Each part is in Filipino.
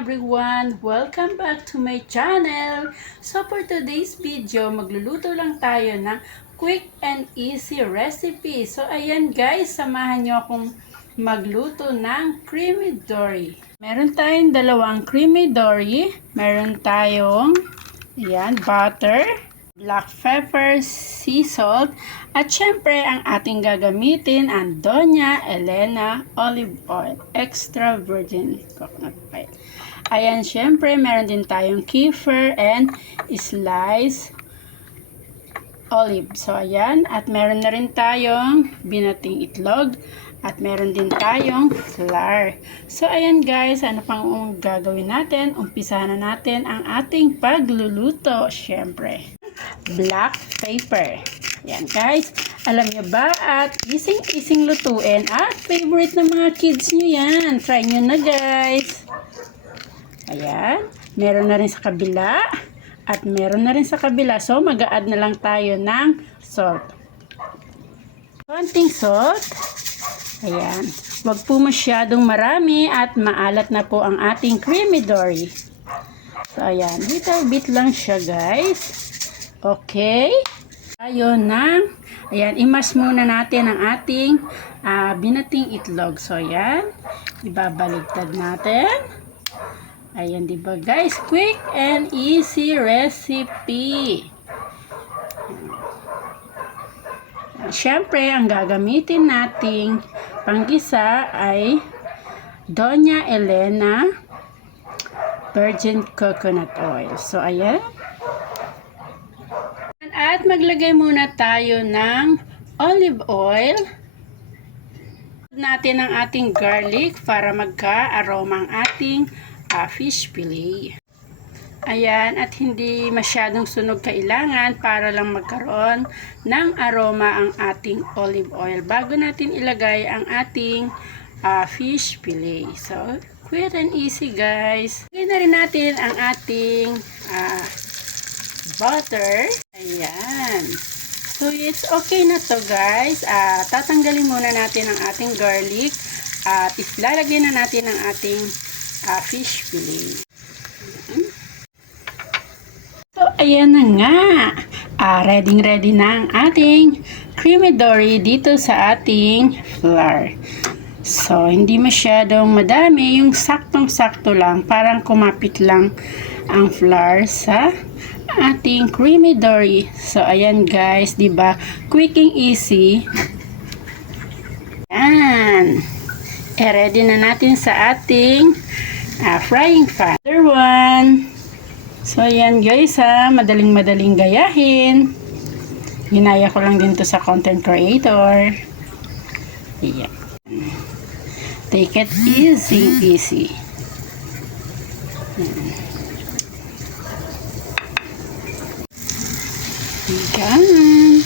everyone! Welcome back to my channel! So for today's video, magluluto lang tayo ng quick and easy recipe. So ayan guys, samahan nyo akong magluto ng creamy dory. Meron tayong dalawang creamy dory. Meron tayong ayan, butter, black pepper, sea salt, at syempre ang ating gagamitin ang Doña Elena olive oil, extra virgin coconut oil. Ayan, syempre meron din tayong kefir and sliced olive. So ayan, at meron na rin tayong binating itlog at meron din tayong flour. So ayan guys, ano pang gagawin natin? Umpisahan na natin ang ating pagluluto. Syempre, black pepper. Yan guys, alam nyo ba at ising lutuin at favorite ng mga kids nyo yan. Try nyo na guys. Ayan, meron na rin sa kabila at meron na rin sa kabila. So mag-a-add na lang tayo ng salt. Konting salt. Ayan, wag po masyadong marami at maalat na po ang ating creamy dory. So ayan, little bit lang siya guys. Okay. Tayo ng, ayan, imas muna natin ang ating binating itlog. So ayan, ibabaligtad natin. Ayan, diba guys, quick and easy recipe. Siyempre, ang gagamitin nating panggisa ay Doña Elena virgin coconut oil. So ayan. At maglagay muna tayo ng olive oil. Natin ang ating garlic para magka-aroma ang ating fish fillet. Ayan, at hindi masyadong sunog kailangan para lang magkaroon ng aroma ang ating olive oil bago natin ilagay ang ating fish fillet. So, quick and easy guys. Lagay na rin natin ang ating butter. Ayan. So, it's okay na to guys. Tatanggalin muna natin ang ating garlic at ilalagay na natin ang ating fish fillet. So, ayan na nga. Ready na ang ating creamy dory dito sa ating flour. So, hindi masyadong madami. Yung saktong-sakto lang. Parang kumapit lang ang flour sa ating creamy dory. So, ayan guys. Diba? Quick and easy. Ayan. Ready na natin sa ating frying pan. Another one. So, ayan guys madaling gayahin. Ginaya ko lang din to sa content creator. Ayan. Take it easy. Ayan.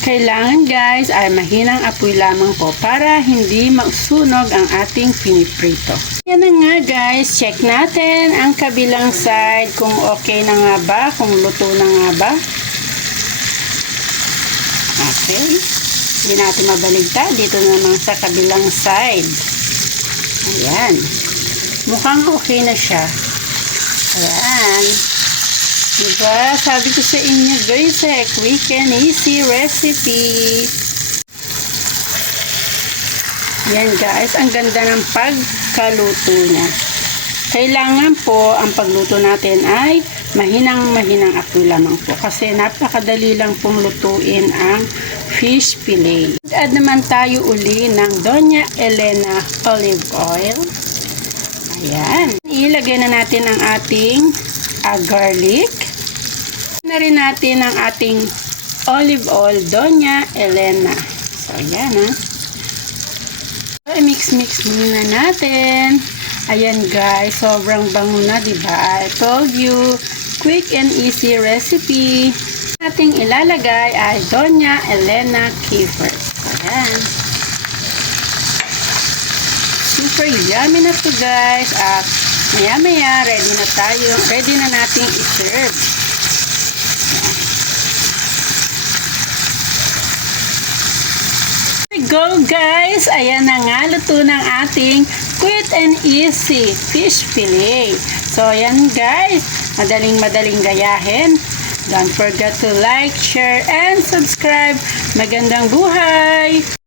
Kailangan guys ay mahinang apoy lamang po para hindi mausunog ang ating piniprito. Yan na nga guys, check natin ang kabilang side kung okay na nga ba, kung luto na nga ba. Okay. Hindi natin mabaligtad. Dito naman sa kabilang side. Ayan. Mukhang okay na siya. Ayan. Diba? Sabi ko sa inyo guys, quick and easy recipe. Yan guys, ang ganda ng pagkaluto niya. Kailangan po ang pagluto natin ay mahinang apoy lamang po. Kasi napakadali lang pong lutuin ang fish fillet. Add naman tayo uli ng Doña Elena olive oil. Ayan. Ilagay na natin ang ating garlic. Na rin natin ang ating olive oil Doña Elena. So, ayan So, mix muna natin. Ayan guys, sobrang bango na, diba? I told you, quick and easy recipe. Ating ilalagay ay Doña Elena kefir. Ayan. Super yummy na to guys. At maya ready na nating i-serve. Go guys! Ayan na nga, luto ng ating quick and easy fish fillet. So, ayan guys, madaling gayahin. Don't forget to like, share, and subscribe. Magandang buhay!